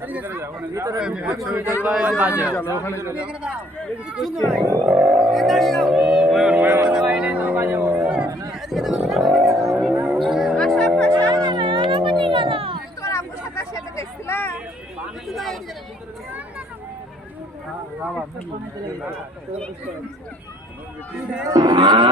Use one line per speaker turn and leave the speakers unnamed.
اڌي ڏي ڏي ڏي ڏي ڏي ڏي ڏي
ڏي ڏي